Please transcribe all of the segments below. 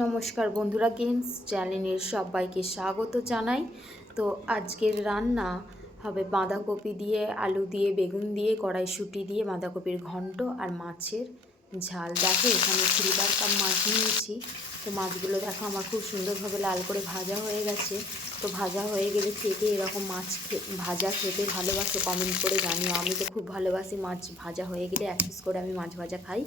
নমস্কার বন্ধুরা, গেমস চ্যানেলের সবাইকে স্বাগত জানাই। তো আজকের রান্না হবে বাঁধাকপি দিয়ে, আলু দিয়ে, বেগুন দিয়ে, কড়াইশুঁটি দিয়ে বাঁধাকপির ঘন্ট আর মাছের ঝাল। দেখো এখানে সিলভার কাপ মাছ নিয়েছি। তো মাছগুলো দেখো আমার খুব সুন্দরভাবে লাল করে ভাজা হয়ে গেছে। তো ভাজা হয়ে গেলে কে কে এরকম মাছ ভাজা খেতে ভালোবাসো কমেন্ট করে জানিও। আমি তো খুব ভালোবাসি মাছ ভাজা হয়ে গেলে এক পিস করে আমি মাছ ভাজা খাই।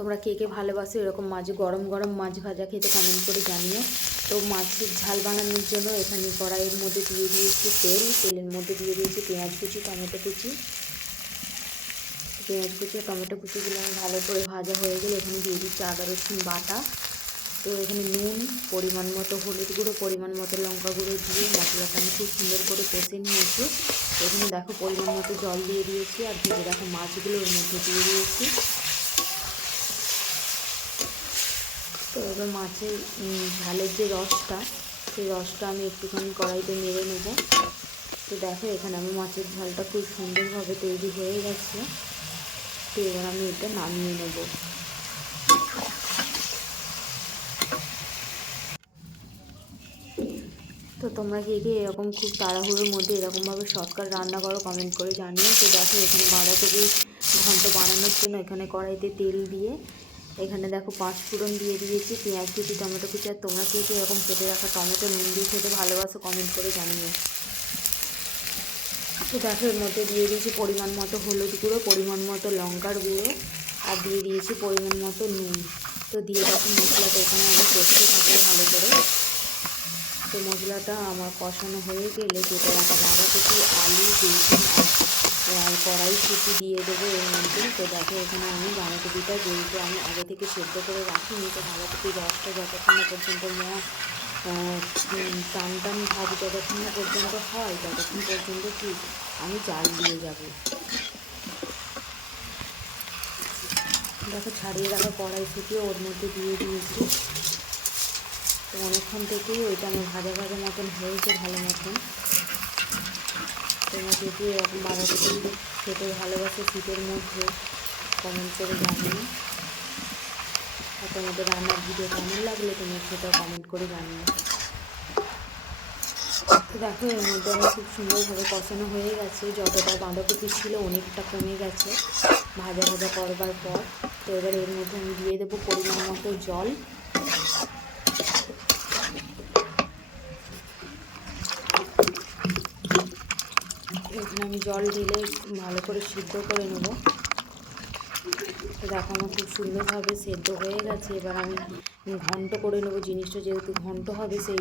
তোমরা কে কে ভালোবাসো এরকম মাছ গরম গরম মাছ ভাজা খেতে কমেন্ট করে জানিও। তো মাছের ঝাল বানানোর জন্য এখানে কড়াইয়ের মধ্যে দিয়ে দিয়েছি তেলের মধ্যে দিয়ে দিয়েছি পেঁয়াজ কুচি, টমেটো কুচি। টমেটো কুচিগুলো আমি ভালো করে ভাজা হয়ে গেলে এখানে দিয়ে দিচ্ছি আদা রসুন বাটা। তো এখানে নুন, পরিমাণ মতো হলুদ গুঁড়ো, পরিমাণ মতো লঙ্কা গুঁড়ো দিয়ে মশলাটা আমি খুব সুন্দর করে কষে নিয়েছি। এখানে দেখো পরিমাণ মতো জল দিয়ে দিয়েছি আর ভেজে দেখো মাছগুলো ওর মধ্যে দিয়ে দিয়েছি। তো এবার মাছের ঝালের যে রসটা, সেই রসটা আমি একটুখানি কড়াইতে নেড়ে নেব। তো দেখো এখানে আমি মাছের ঝালটা খুব সুন্দরভাবে তৈরি হয়ে গেছে। তো এবার আমি এটা নামিয়ে নেব। তো তোমরা কে কে এরকম খুব তাড়াহুড়োর মধ্যে এরকমভাবে শর্টকাট রান্না করো কমেন্ট করে জানিও। তো দেখো এখানে বাঁধাকপি ঘন্ট বানানোর জন্য এখানে কড়াইতে তেল দিয়ে এখানে দেখো 5 ফোড়ন দিয়ে দিয়েছি, পেঁয়াজ কুচি, টমেটো কুচি। আর তোমরা কে কে এরকম কেটে রাখা টমেটো নুন দিয়ে খেতে ভালোবাসো কমেন্ট করে জানিও। তো দেখো এর মধ্যে দিয়ে দিয়েছি পরিমাণ মতো হলুদ গুঁড়ো, পরিমাণ মতো লঙ্কার গুঁড়ো আর দিয়ে দিয়েছি পরিমাণ মতো নুন। তো দিয়ে দেখো মশলাটা এখানে আমি কষতে থাকবো ভালো করে। তো মশলাটা আমার কষানো হয়ে গেলে কেটে রাখা বাঁধাকপি, আলু, বেগুন আর কড়াইশুঁটি দিয়ে দেবো এর মধ্যে। তো দেখো এখানে আমি বাঁধাকপিটা যেহেতু আমি আগে থেকে সেদ্ধ করে রাখিনি, তো বাঁধাকপির রসটা যতক্ষণ না পর্যন্ত টান টান ভাব যতক্ষণ না পর্যন্ত হয় ততক্ষণ পর্যন্ত কি আমি জাল দিয়ে যাব। দেখো ছাড়িয়ে রাখা কড়াইশুঁটিও ওর মধ্যে দিয়ে দিয়েছি। তো অনেকক্ষণ থেকেই ওইটা আমার ভাজা ভাজা মতন হয়েছে ভালো মতন। তোমরা যদি এরকম বাঁধাকপি খেতে ভালোবাসো শীতের মধ্যে কমেন্ট করে জানিও। আর তোমাদের রান্নার ভিডিও কেমন লাগলে তোমরা সেটাও কমেন্ট করে জানিও। তো দেখো এর মধ্যে আমার খুব সুন্দরভাবে কষানো হয়ে গেছে। যতটা বাঁধাকপি ছিল অনেকটা কমে গেছে ভাজা ভাজা করবার পর। তো এবার এর মধ্যে আমি দিয়ে দেবো পরিমাণ মতো জল। এখানে আমি জল ঢেলে ভালো করে সিদ্ধ করে নেব। তো দেখো আমার খুব সুন্দরভাবে সেদ্ধ হয়ে গেছে। এবার আমি ঘন্ট করে নেবো, জিনিসটা যেহেতু ঘন্ট হবে সেই